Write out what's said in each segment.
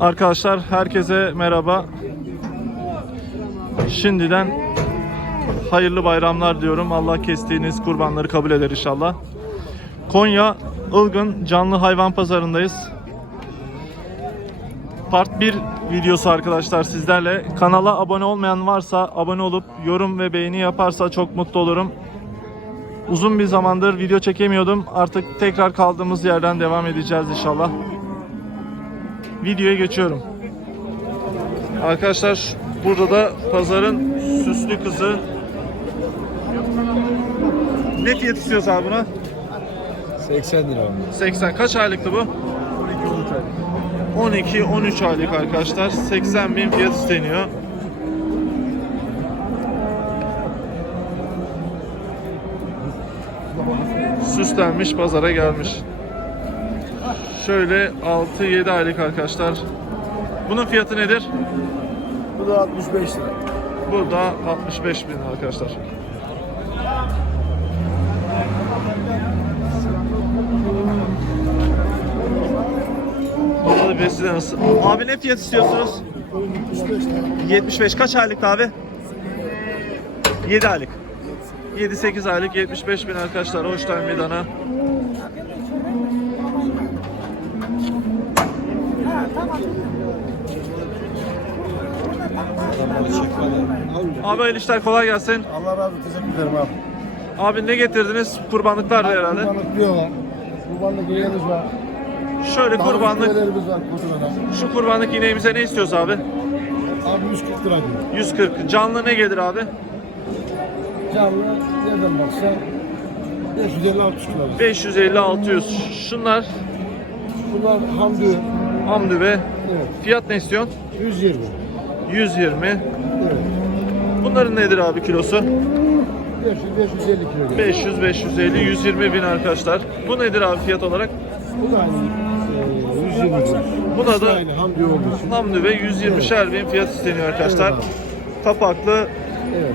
Arkadaşlar herkese merhaba. Şimdiden hayırlı bayramlar diyorum. Allah kestiğiniz kurbanları kabul eder inşallah. Konya Ilgın Canlı Hayvan Pazarındayız. Part 1 videosu arkadaşlar sizlerle. Kanala abone olmayan varsa abone olup yorum ve beğeni yaparsa çok mutlu olurum. Uzun bir zamandır video çekemiyordum. Artık tekrar kaldığımız yerden devam edeceğiz inşallah. Videoya geçiyorum. Arkadaşlar burada da pazarın süslü kızı. Ne fiyat istiyoruz abi buna? 80 lira. 80. Kaç aylıktı bu? 12-13 aylık arkadaşlar. 80 bin fiyat isteniyor. Süslenmiş pazara gelmiş. Şöyle 6-7 aylık arkadaşlar. Bunun fiyatı nedir? Bu da 65 lira. Bu da 65 bin arkadaşlar. Burada da besile nasıl? Abi ne fiyat istiyorsunuz? 75 kaç aylık abi? 7 aylık. 7-8 aylık 75 bin arkadaşlar. Hoştan bir Abi hayırlı işler kolay gelsin. Allah razı olsun. Teşekkür ederim abi. Abi ne getirdiniz? Kurbanlıklar da herhalde. Kurbanlık diyorlar. Kurbanlık iğnemiz var. Şöyle kurbanlık. Kurbanlık var. Şu kurbanlık ineğimize ne istiyoruz abi? Abi 140 lira diyor. 140. Canlı ne gelir abi? Canlı nereden baksan 550 600 kilo. 550-600. Şunlar Bunlar hamdi. hamdü be. Evet. Fiyat ne istiyorsun? 120. 120. Evet. Bunların nedir abi kilosu? 500 550 kilo. geliyor. 500, 550, 120 bin arkadaşlar. Bu nedir abi fiyat olarak? Bu da aynı. E, 120 lira. Buna da- aynı hamdi olduğu için. Hamdü ve 120'şer bin fiyat isteniyor arkadaşlar. Evet Kapaklı Evet.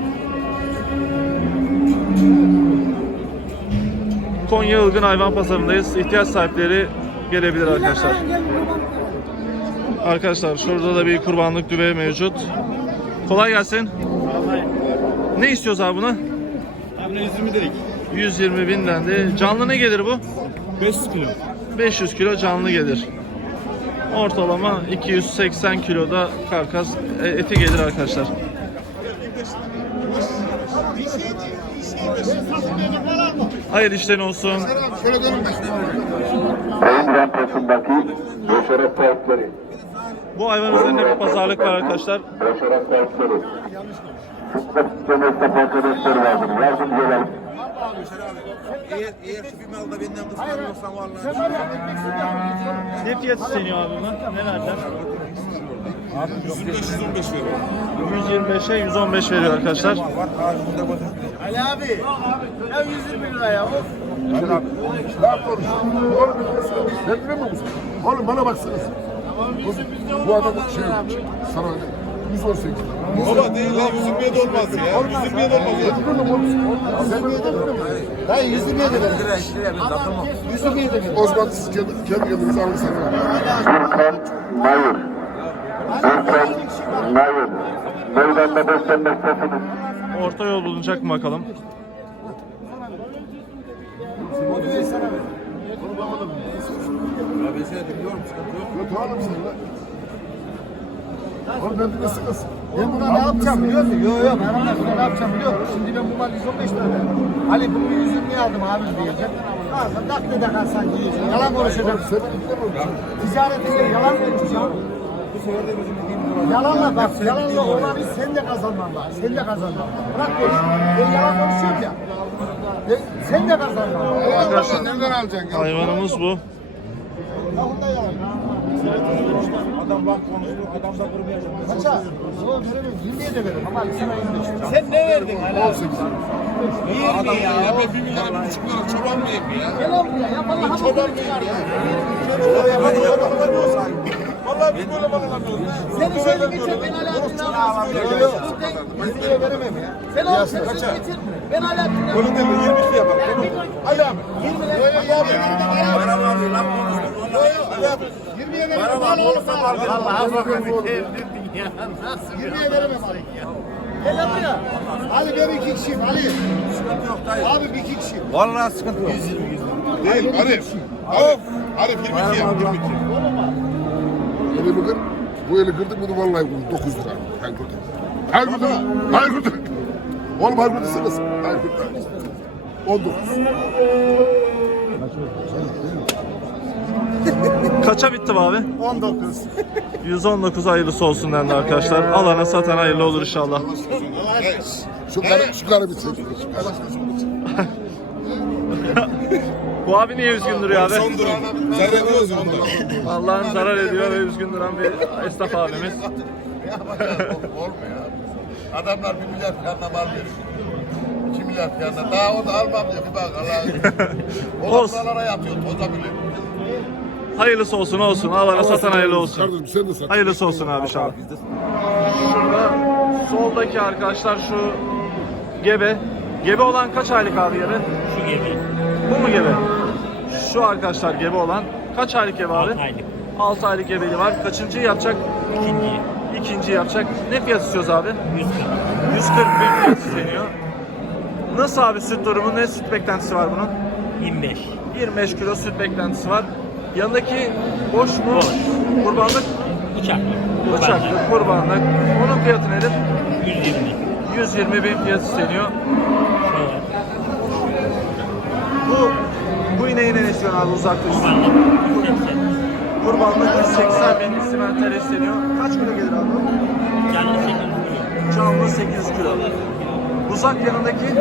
Konya Ilgın Hayvan Pazarı'ndayız. İhtiyaç sahipleri gelebilir arkadaşlar. Arkadaşlar şurada da bir kurbanlık düve mevcut. Kolay gelsin. Ne istiyoruz abi buna? Abi 120 dedik. 120 binden de. Canlı ne gelir bu? 500 kilo. 500 kilo canlı gelir. Ortalama 280 kiloda karkas e, eti gelir arkadaşlar. Hayırlı işlerin olsun. Sayın rampasındaki boşarak parkları, Bu hayvan üzerinde bir pazarlık var arkadaşlar. Fıkra sistemi esnaf arkadaşları vardır. Yardımcı olalım. Eğer, eğer şu bir malda benden kıskanıyorsan vallahi. Ne fiyat isteniyor abi buna? Ne verdiler? 125 115 veriyor. 125'e 115 veriyor arkadaşlar. Ali abi. Ya 120 lira ya. Daha konuş. Oğlum bana baksana. Bu adam şey sana 118 lira. Baba değil lan 120'ye de olmaz ya. 120'ye de olmaz ya. Dinlemiyor musun? Sen niye dinlemiyor musun? Dayı 120'ye de verin. 120'ye de verin. O zaman siz kendi, kendi kendinize alın sana. Nayır. Gürkan Nayır. Meydanda beslenmektesiniz. Orta yol bulunacak mı bakalım? Yok oğlum sen lan. Oğlum ben dinlesin nasıl? Ben buna ne yapacağım biliyor musun? Yok yok ben ona buna ne yapacağım biliyor musun? Şimdi ben bu mal 115 lira verdim. Ali bunu 120'ye aldım abi diyecek. Ağzına dakika da kalsan diyecek. Yalan konuşacağım. Sen dinlemiyor musun? Ticaretinde yalan vereceğim. Yalanla bak, yalanla olan iş sen de kazanman var. Sen de kazanman var. Bırak beni. Ben yalan konuşuyorum ya. Ben, sen de kazanman var. Arkadaşlar nereden alacaksın? Hayvanımız bu. Adam bak konuşuyor. Adam da durmuyor. Kaça? Yok veremem. 20'ye de veririm ama sana 25. Sen ne verdin abi? 18 lira. 20 ya. Ya ben 1 milyar bir buçuk lira çoban mıyım ya? Gel oğlum ya. Ya vallahi bu kadar çıkar ya. Vallahi biz böyle mal alamıyoruz. Seni şöyle getir. Ben Alaaddin'e alırım. Yok yok. 20'ye veremem ya. Sen al sen getir. Ben Alaaddin'e Bunu değil mi? 22 yapar. Ali abi. 20 lira. Ya ya ben Bana abi lan konuştuk. 20'ye veremem. Ben al. Allah'a bakın. 20'ye veremem Ali. Lan buraya. Ali ben iki kişiyim Ali. Abi bir iki kişiyim. Vallahi sıkıntı yok. Değil Arif. Arif. Arif 22 yap. 22. Elimi kır. Bu eli kırdık mı vallahi bunu 9 lira. Hayır kırdık. Hayır kırdık. Hayır kırdık. Oğlum hayır kırdık sırası. Hayır kırdık. 19. Kaça bitti abi? 19. 119 hayırlısı olsun dendi arkadaşlar. Alana satan hayırlı olur inşallah. Şu karı, şu karı bitsin. Şu karı bitsin. Bu abi niye üzgün duruyor abi? Son durum. Seyrediyoruz ondan. Allah'ın zarar ediyor ve üzgün duran bir esnaf abimiz. Olmuyor. Adamlar 1 milyar fiyatına mal veriyor. 2 milyar fiyatına. Daha o da almam diyor. Bir bak Allah'a. O yatıyor. Toza bile. Hayırlısı olsun olsun. Alana satan hayırlı olsun. Kardeşim sen de sat. Hayırlısı olsun abi inşallah. Şurada soldaki arkadaşlar şu gebe. Gebe olan kaç aylık abi gebe? Şu gibi. Bu mu gebe? Şu arkadaşlar gebe olan kaç aylık gebe abi? 6 aylık. 6 aylık gebeli var. Kaçıncıyı yapacak? İkinci. İkinciyi yapacak. Ne fiyat istiyoruz abi? 100 lira. 140 bin fiyat isteniyor. Nasıl abi süt durumu? Ne süt beklentisi var bunun? 25. 25 kilo süt beklentisi var. Yanındaki boş mu? Boş. Kurbanlık? Bıçaklı. Bıçaklı, kurbanlık. Onun fiyatı nedir? 120. 120 bin fiyat isteniyor. Bu bu ineği ne istiyorsun abi uzakta üstü? Kurbanlık. 180. Kurbanlık 180 bin simental isteniyor. Kaç kilo gelir abi? Canlı 800 lira. Canlı 800 kilo. Uzak yanındaki 7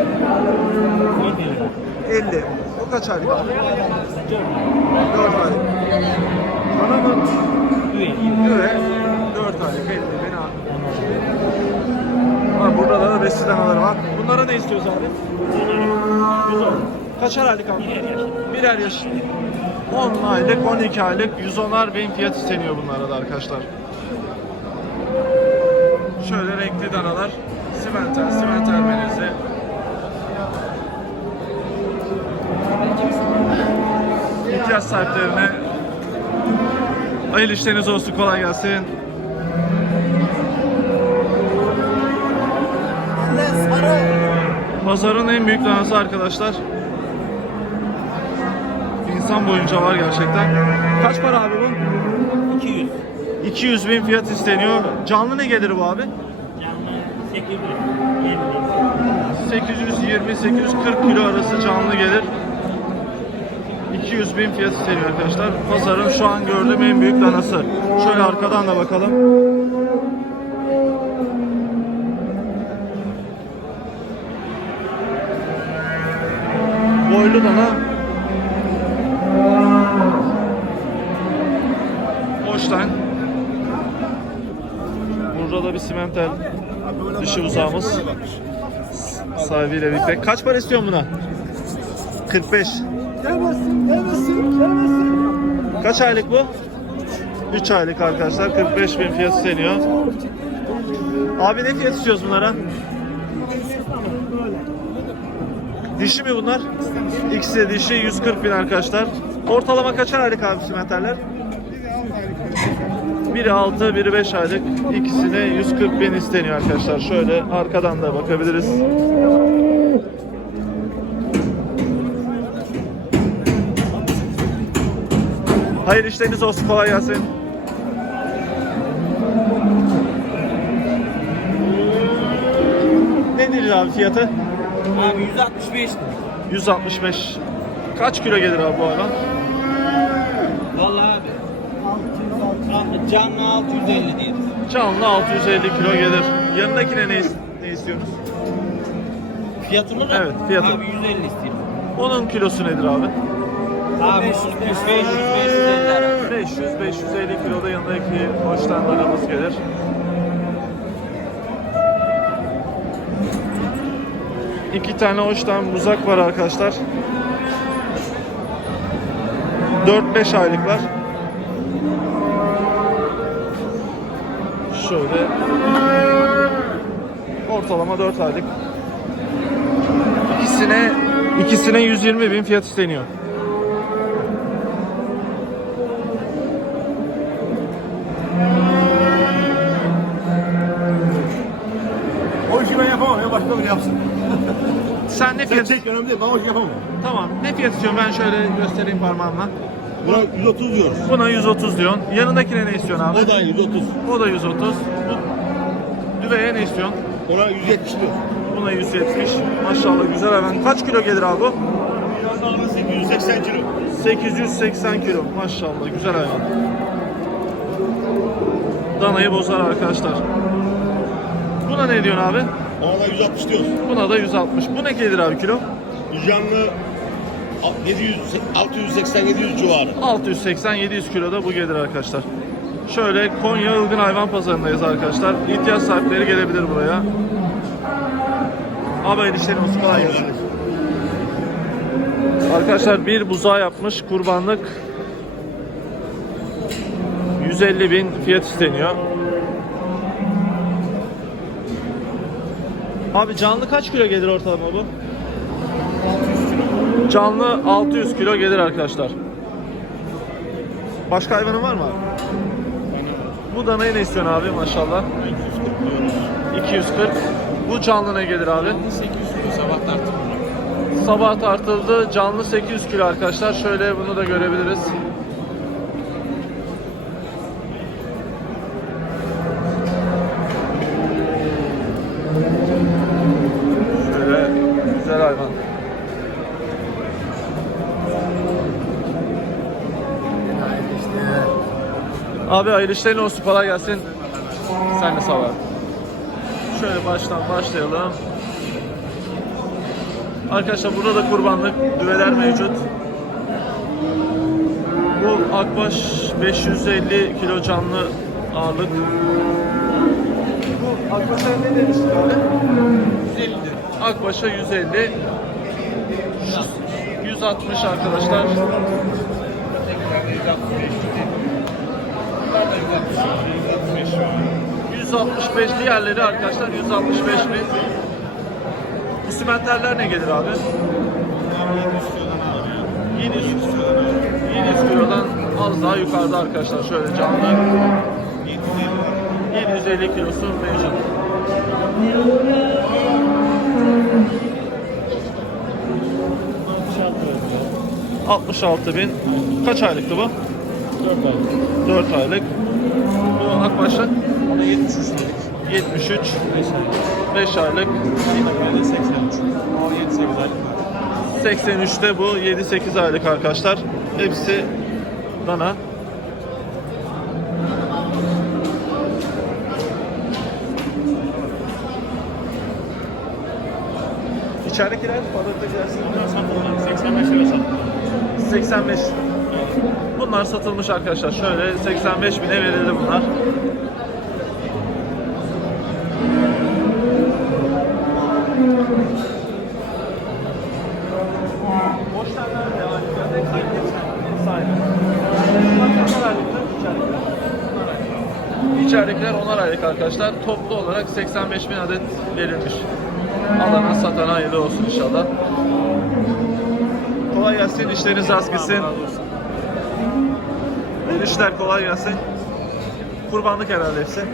lira. 50. O kaç aylık abi? 4 4 aylık. Bana mı? Üye. Evet. 4 aylık 50 bin abi. Ha, burada da besi danaları var. Bunlara ne istiyoruz abi? 110. Kaçar aylık abi? Birer yaş. 10 aylık, 12 aylık, 110'ar bin fiyat isteniyor bunlara da arkadaşlar. Şöyle renkli danalar. Simental, simental melezi. İhtiyaç sahiplerine hayırlı işleriniz olsun, kolay gelsin. Pazarın en büyük danası arkadaşlar. İnsan boyunca var gerçekten. Kaç para abi bu? 200. 200 bin fiyat isteniyor. Canlı ne gelir bu abi? Canlı 800. 50. 820-840 kilo arası canlı gelir. 200 bin fiyat isteniyor arkadaşlar. Pazarın şu an gördüğüm en büyük danası. Şöyle arkadan da bakalım. Boylu dana. Hoştan. Burada da bir simental dişi uzağımız sahibiyle birlikte. Kaç para istiyorsun buna? 45. Kaç aylık bu? 3 aylık arkadaşlar. 45 bin fiyat isteniyor. Abi ne fiyat istiyoruz bunlara? Dişi mi bunlar? İkisi de dişi 140 bin arkadaşlar. Ortalama kaçar aylık abi simentaller? Biri 6, biri 5 aylık. İkisine 140 bin isteniyor arkadaşlar. Şöyle arkadan da bakabiliriz. Hayırlı işleriniz olsun. Kolay gelsin. Ne diyeceğiz abi fiyatı? Abi 165 lira. 165. Kaç kilo gelir abi bu hayvan? Vallahi abi. Canlı, canlı 650 diyelim. Canlı 650 kilo gelir. Yanındakine ne, ne istiyorsunuz? Fiyatını mı? Evet, fiyatı. Abi 150 istedim. Onun kilosu nedir abi? Abi 500 550 arası. 500-550 kiloda yanındaki hoşlanlarımız gelir. İki tane hoştan muzak var arkadaşlar. 4-5 aylıklar. Şöyle ortalama 4 aylık. İkisine ikisine 120 bin fiyat isteniyor. Yapsın. Sen ne Sen fiyat... çek önemli değil. Babacık yapamam. Tamam. Ne fiyat istiyorsun? Ben şöyle göstereyim parmağımla. Buna 130 diyoruz. Buna 130 diyorsun. Yanındakine ne istiyorsun abi? O da 130. O da 130. Bu düveye ne istiyorsun? Ona 170 diyor. Buna 170. Maşallah güzel hayvan. Kaç kilo gelir abi bu? Biraz daha 880 kilo. 880 kilo. Maşallah güzel hayvan. Danayı bozar arkadaşlar. Buna ne diyorsun abi? Ona da 160 diyoruz. Buna da 160. Bu ne gelir abi kilo? Canlı 700, 680-700 civarı. 680-700 kilo da bu gelir arkadaşlar. Şöyle Konya Ilgın Hayvan Pazarı'ndayız arkadaşlar. İhtiyaç sahipleri gelebilir buraya. İşlerin olsun. Kolay gelsin. Arkadaşlar bir buzağı yapmış kurbanlık 150 bin fiyat isteniyor. Abi canlı kaç kilo gelir ortalama bu? Canlı 600 kilo gelir arkadaşlar. Başka hayvanın var mı abi? Bu danayı ne istiyorsun abi maşallah? 240. Bu canlı ne gelir abi? 800 kilo sabah tartım. Sabah tartıldı. Canlı 800 kilo arkadaşlar. Şöyle bunu da görebiliriz. Abi hayırlı işlerin olsun. Kolay gelsin. Sen de sağ ol. Şöyle baştan başlayalım. Arkadaşlar burada da kurbanlık düveler mevcut. Bu akbaş 550 kilo canlı ağırlık. Bu akbaşa ne demiştik abi? 150. Akbaşa 150. 160 arkadaşlar. ...165 diğerleri arkadaşlar 165 bin. Bu simenterler ne gelir abi? 700 700 kilodan az daha yukarıda arkadaşlar. Şöyle canlı 750 kilosu mevcut. ...66 bin. Kaç aylıktı bu? 4 aylık. 4 aylık. Bu akbaşlık? 73. 73. 5 aylık. 83'te bu 7-8 aylık arkadaşlar. Hepsi dana. İçeridekiler pazartesi 85 lira 85. Bunlar satılmış arkadaşlar. Şöyle 85 bine verildi bunlar. İçeridekiler onar aylık arkadaşlar. Toplu olarak 85 bin adet verilmiş. Alana satana hayırlı olsun inşallah. Kolay gelsin, işleriniz rast gitsin. İşler kolay gelsin. Kurbanlık herhalde hepsi.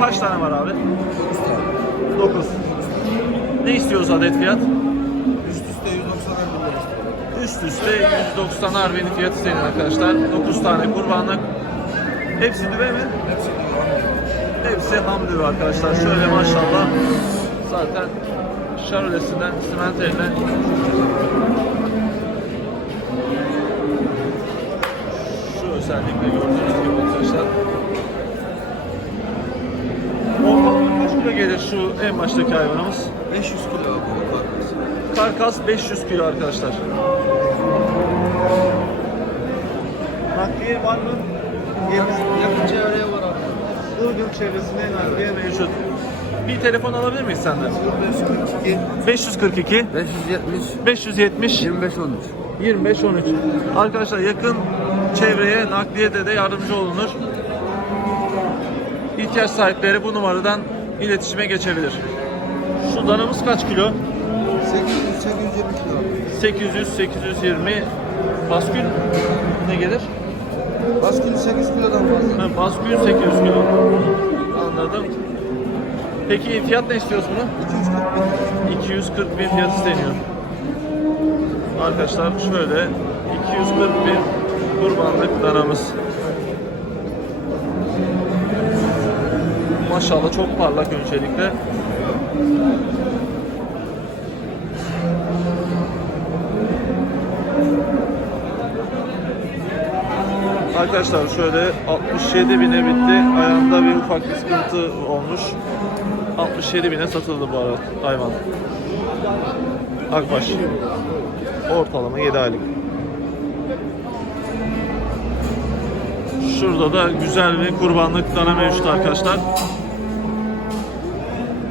Kaç tane var abi? 9. Ne istiyoruz adet fiyat? Üst üste 190 bin lira. Üst üste 190 harbinin fiyatı senin arkadaşlar. 9 tane kurbanlık. Hepsi düve mi? Hepsi diyor. Hepsi ham düve arkadaşlar. Şöyle maşallah. Zaten şarolesinden simenterine özellikle gördüğünüz gibi arkadaşlar. Ortalama kaç kilo gelir şu en baştaki hayvanımız? 500 kilo o karnesi. Karkas 500 kilo arkadaşlar. Nakliye var mı? Yakın çevreye var abi. Ilgın çevresinde nakliye mevcut. Bir telefon alabilir miyiz senden? 542 542 570 570 25 13. 25 13. Arkadaşlar yakın çevreye nakliyede de yardımcı olunur. İhtiyaç sahipleri bu numaradan iletişime geçebilir. Şu danamız kaç kilo? 800 820 kilo abi. 800 820 baskül ne gelir? Baskül 8 kilodan fazla. Ha, baskül 800 kilo. Anladım. Peki fiyat ne istiyoruz bunu? 240 bin fiyat isteniyor. Arkadaşlar şöyle 240 bin kurbanlık danamız. Maşallah çok parlak öncelikle. Arkadaşlar şöyle 67 bine bitti. Ayağında bir ufak bir sıkıntı olmuş. 67 bine satıldı bu arada hayvan. Akbaş. Ortalama 7 aylık. Şurada da güzel bir kurbanlık dana mevcut arkadaşlar.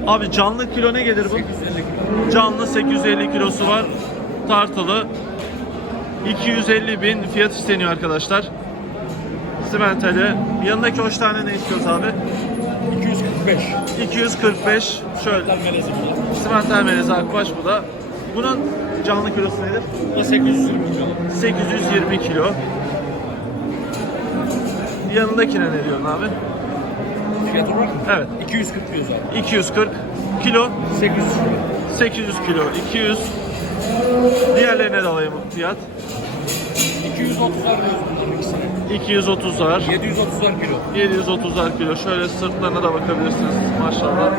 Abi canlı kilo ne gelir bu? Canlı 850 kilosu var. Tartılı 250 bin fiyat isteniyor arkadaşlar. Simentali. Yanındaki hoş tane ne istiyoruz abi? 245. 245. Şöyle. Simental melezi akbaş bu da. Bunun canlı kilosu nedir? Bu da 820 kilo. 820 kilo. Yanındakine ne diyorsun abi? Fiyat olarak mı? Evet. 240 diyoruz abi. 240 kilo. 800 kilo. 800 kilo. 200. Diğerlerine de alayım fiyat. 230'lar diyoruz bunların ikisine. 230'lar. 730'lar kilo. 730'ar kilo. Şöyle sırtlarına da bakabilirsiniz. Maşallah.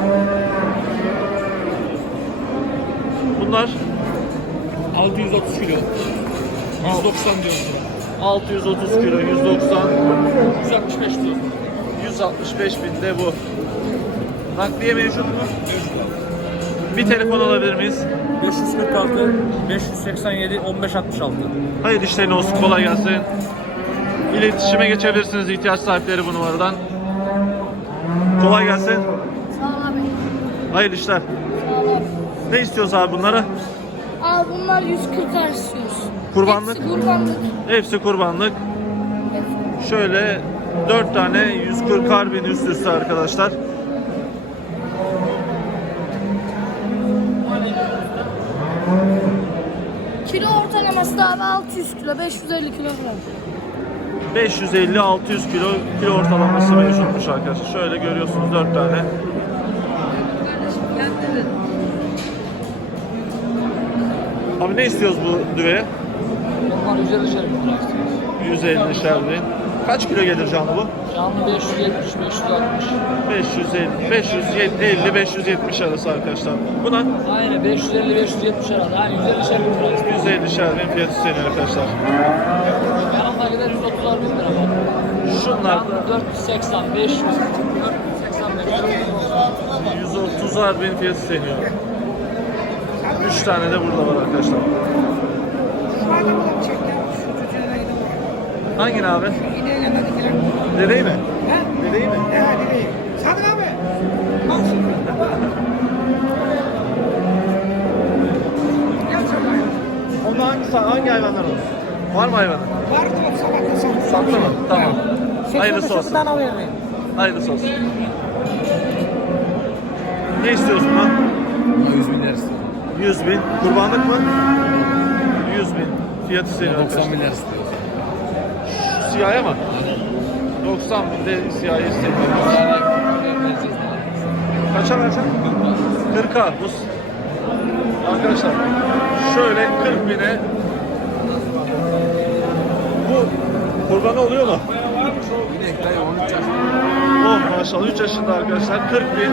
Bunlar 630 kilo. 190 diyoruz buna. 630 kilo, 190, 165 diyoruz. 165 bin de bu. Nakliye mevcut mu? Bir telefon alabilir miyiz? 546, 587, 1566. Hayırlı işlerin olsun, kolay gelsin. İletişime geçebilirsiniz ihtiyaç sahipleri bu numaradan. Kolay gelsin. Sağ ol abi. Hayırlı işler. Sağ ol abi. Ne istiyoruz abi bunlara? Abi bunlar 140 ar istiyoruz. Kurbanlık. Hepsi kurbanlık. Hepsi kurbanlık. Şöyle 4 tane 140 harbin üst üste arkadaşlar. Kilo ortalaması da abi 600 kilo, 550 kilo falan. 550-600 kilo kilo ortalaması mevcutmuş arkadaşlar. Şöyle görüyorsunuz 4 tane. Abi ne istiyoruz bu düveye? Onlar 150 şer bin 150 şerbin. Kaç kilo gelir canlı bu? Canlı 570, 560. 550, 550, 570 arası arkadaşlar. Buna Aynen 550, 570 herhalde. Aynen 150 şer bin lira. 150 şerbin fiyatı isteniyor arkadaşlar. Yanımda gider 130 bin lira var. Şunlar Canlı 480, 500, 485. 130 harbin fiyatı isteniyor. 3 tane de burada var arkadaşlar. Hangini abi? Dedeyi mi? Dedeyi mi? Sadık abi. Onda hangisi, hangi hayvanlar olur? Var mı hayvanı? Vardı o sabahta sabah. Sattı mı? Tamam. Hayırlısı olsun. Satın alıyorum. Hayırlısı olsun. Ne istiyorsun lan? 100 bin lira istiyor. 100 bin. Kurbanlık mı? 100 bin. Fiyatı senin 90 arkadaşlar. bin lira istiyor. Siyahya mı? 90 bin de siyahya isteniyor. Kaça vereceksin? 40'a. Bu Arkadaşlar şöyle 40 bine bu kurbanı oluyor mu? İnek dayı 13 yaşında. Oh maşallah 3 yaşında arkadaşlar 40 bin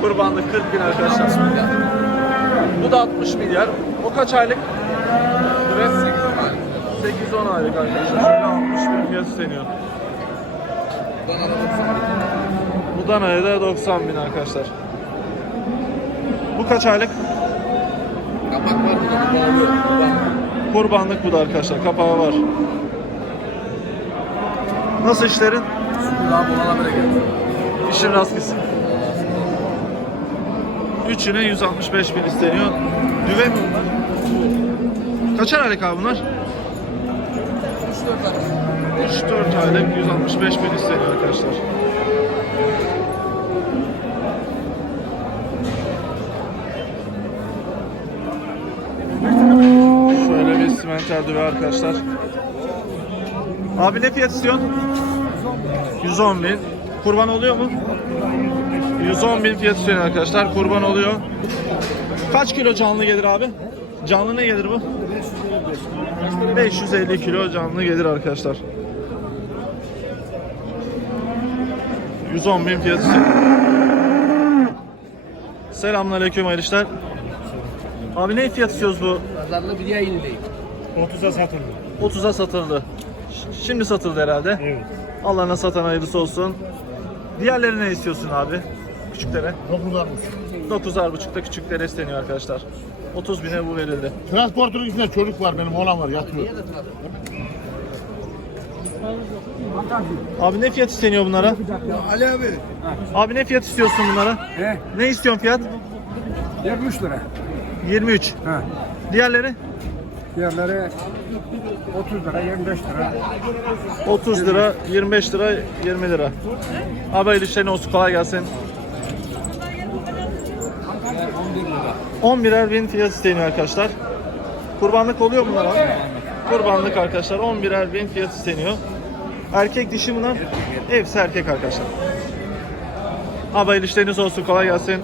kurbanlık 40 bin arkadaşlar. Bu da 60 milyar. O kaç aylık? Evet. 8-10 aylık arkadaşlar. Şöyle 60 bin fiyat isteniyor. Bu danaya da 90 bin arkadaşlar. Bu kaç aylık? Kapak var burada. Kurbanlık bu da arkadaşlar. Kapağı var. Nasıl işlerin? Şükür abi ona. İşin rast gitsin. Üçüne 165 bin isteniyor. Düve mi bunlar? Kaçar aylık abi bunlar? 3-4 aylık 165 bin isteniyor arkadaşlar. Şöyle bir simenter düve arkadaşlar. Abi ne fiyat istiyorsun? 110 bin. Kurban oluyor mu? 110 bin fiyat istiyor arkadaşlar. Kurban oluyor. Kaç kilo canlı gelir abi? Canlı ne gelir bu? 550 kilo canlı gelir arkadaşlar. 110 bin fiyat istiyor. Selamünaleyküm işler. Abi ne fiyat istiyoruz bu? Pazarlı bir yayınlayayım. 30'a satıldı. 30'a satıldı. Ş- Şimdi satıldı herhalde. Evet. Allah'ına satan hayırlısı olsun. Diğerleri ne istiyorsun abi? Küçüklere? 9'lar 9'ar buçukta küçüklere isteniyor arkadaşlar. 30 bine bu verildi. Transportörün içinde çocuk var benim oğlan var yatıyor. Abi ne fiyat isteniyor bunlara? Ali abi. Abi ne fiyat istiyorsun bunlara? He? Ne istiyorsun fiyat? 23 lira. 23. He. Diğerleri? Diğerleri 30 lira 25 lira. 30 lira, 25 lira, 20 lira. Abi hayırlı işlerin olsun kolay gelsin. 11'er bin fiyat isteniyor arkadaşlar. Kurbanlık oluyor bunlar abi. Kurbanlık arkadaşlar 11'er bin fiyat isteniyor. Erkek dişi bunlar. Hepsi erkek arkadaşlar. Abi hayırlı işleriniz olsun kolay gelsin.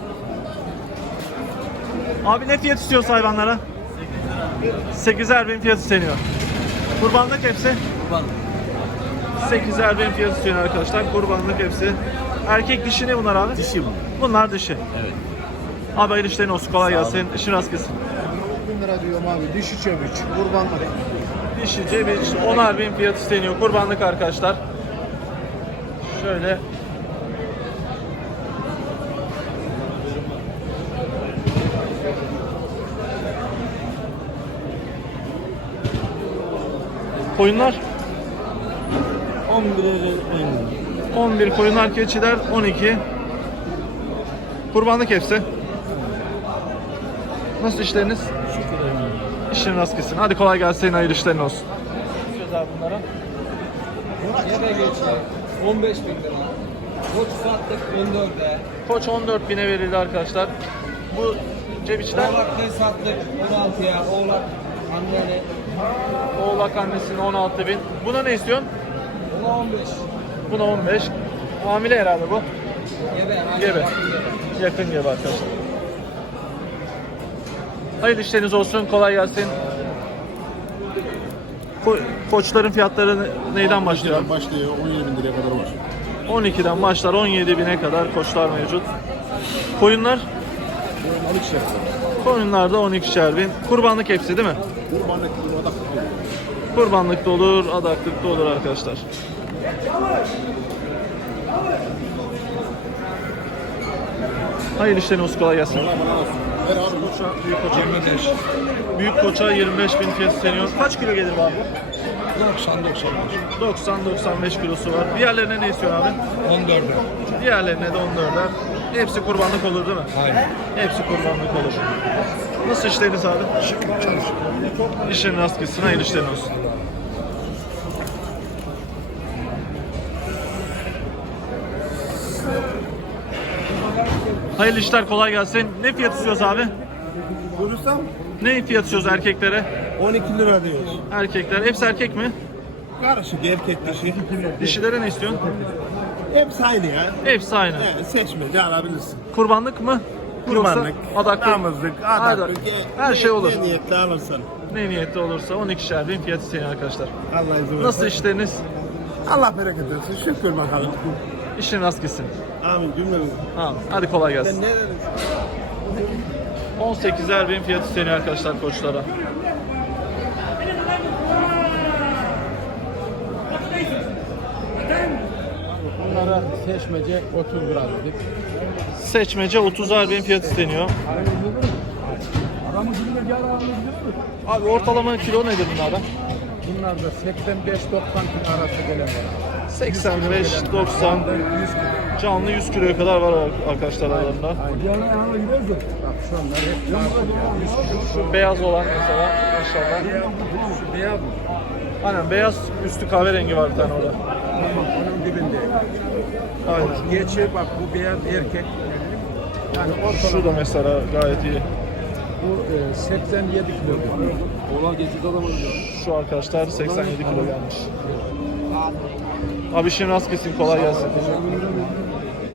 Abi ne fiyat istiyorsun hayvanlara? 8'er bin fiyat isteniyor. Kurbanlık hepsi. 8'er bin fiyat istiyor arkadaşlar. Kurbanlık hepsi. Erkek dişi ne bunlar abi? Dişi bu. Bunlar dişi. Evet. Abi hayırlı işlerin olsun. Kolay gelsin. İşin rast gelsin. 1000 lira diyorum abi. Dişi çömüç. Kurbanlık. Dişi, cebiç, 10'ar bin fiyat isteniyor. Kurbanlık arkadaşlar. Şöyle. Koyunlar? 11 11 koyunlar keçiler 12 Kurbanlık hepsi Nasıl işleriniz? İşin rast gitsin. Hadi kolay gelsin, hayırlı işlerin olsun. Yapıyoruz abi bunlara. Yine geçti. 15 bin lira. Koç sattık 14'e. Koç 14 bine verildi arkadaşlar. Bu cebiçler Oğlak ne sattık 16'ya. Oğlak anneni. oğlak annesine 16 bin. Buna ne istiyorsun? Ona 15. Buna 15. Hamile herhalde bu. Gebe. Gebe. gebe. Yakın gibi arkadaşlar. Hayırlı işleriniz olsun. Kolay gelsin. Ko- koçların fiyatları ne- neyden başlıyor? Başlıyor 17 bin liraya kadar var. 12'den başlar 17 bine kadar koçlar mevcut. Koyunlar? Koyunlar da 12'şer bin. Kurbanlık hepsi değil mi? Kurbanlık kurbanlık. Kurbanlık da olur, adaklık da olur arkadaşlar. Hayırlı işlerin olsun kolay gelsin. Koça, büyük koça 25. Büyük koça 25 bin fiyat isteniyor. Kaç kilo gelir bu abi? 90 90-95 kilosu var. Diğerlerine ne istiyor abi? 14. Diğerlerine de 14'er. Hepsi kurbanlık olur değil mi? Aynen. Hepsi kurbanlık olur. Nasıl işleriniz abi? İşin rast gitsin, hayırlı işlerin olsun. Hayırlı işler, kolay gelsin. Ne fiyat istiyoruz abi? Buyursam Ne fiyat istiyoruz erkeklere? 12 lira diyoruz. Erkekler, hepsi erkek mi? Karışık erkek dişi. Dişilere ne istiyorsun? Hepsi aynı ya. Hepsi aynı. Yani seçmece alabilirsin. Kurbanlık mı? Kurbanlık, Yoksa adaklık? damızlık, adaklık. Her şey olur. Ne niyetli alırsan. Ne niyetli olursa 12'şer bin fiyat isteyin arkadaşlar. Allah izin. Nasıl işleriniz? Allah bereket versin. Şükür bakalım. İşin rast gitsin. Amin cümlemiz. Tamam. Hadi kolay gelsin. Ne dedin? 18'er bin fiyat isteniyor arkadaşlar koçlara. Bunlara seçmece 30 lira dedik. Seçmece 30'ar bin fiyat isteniyor. Abi ortalama kilo nedir bunlarda? Bunlar da 85-90 kilo arası gelen var. 85, 90, canlı 100 kiloya kadar var arkadaşlar aralarında. Bak şunlar hep tartır ya. Şu beyaz olan mesela maşallah. Şu beyaz mı? Aynen beyaz üstü kahverengi var bir tane orada. Onun dibinde. Aynen. Geçi bak bu beyaz erkek. Yani Şu da mesela gayet iyi. bu e, 87 kilo. Ola geçi adamı Şu arkadaşlar 87 kilo gelmiş. Abi işin rast kesin kolay gelsin.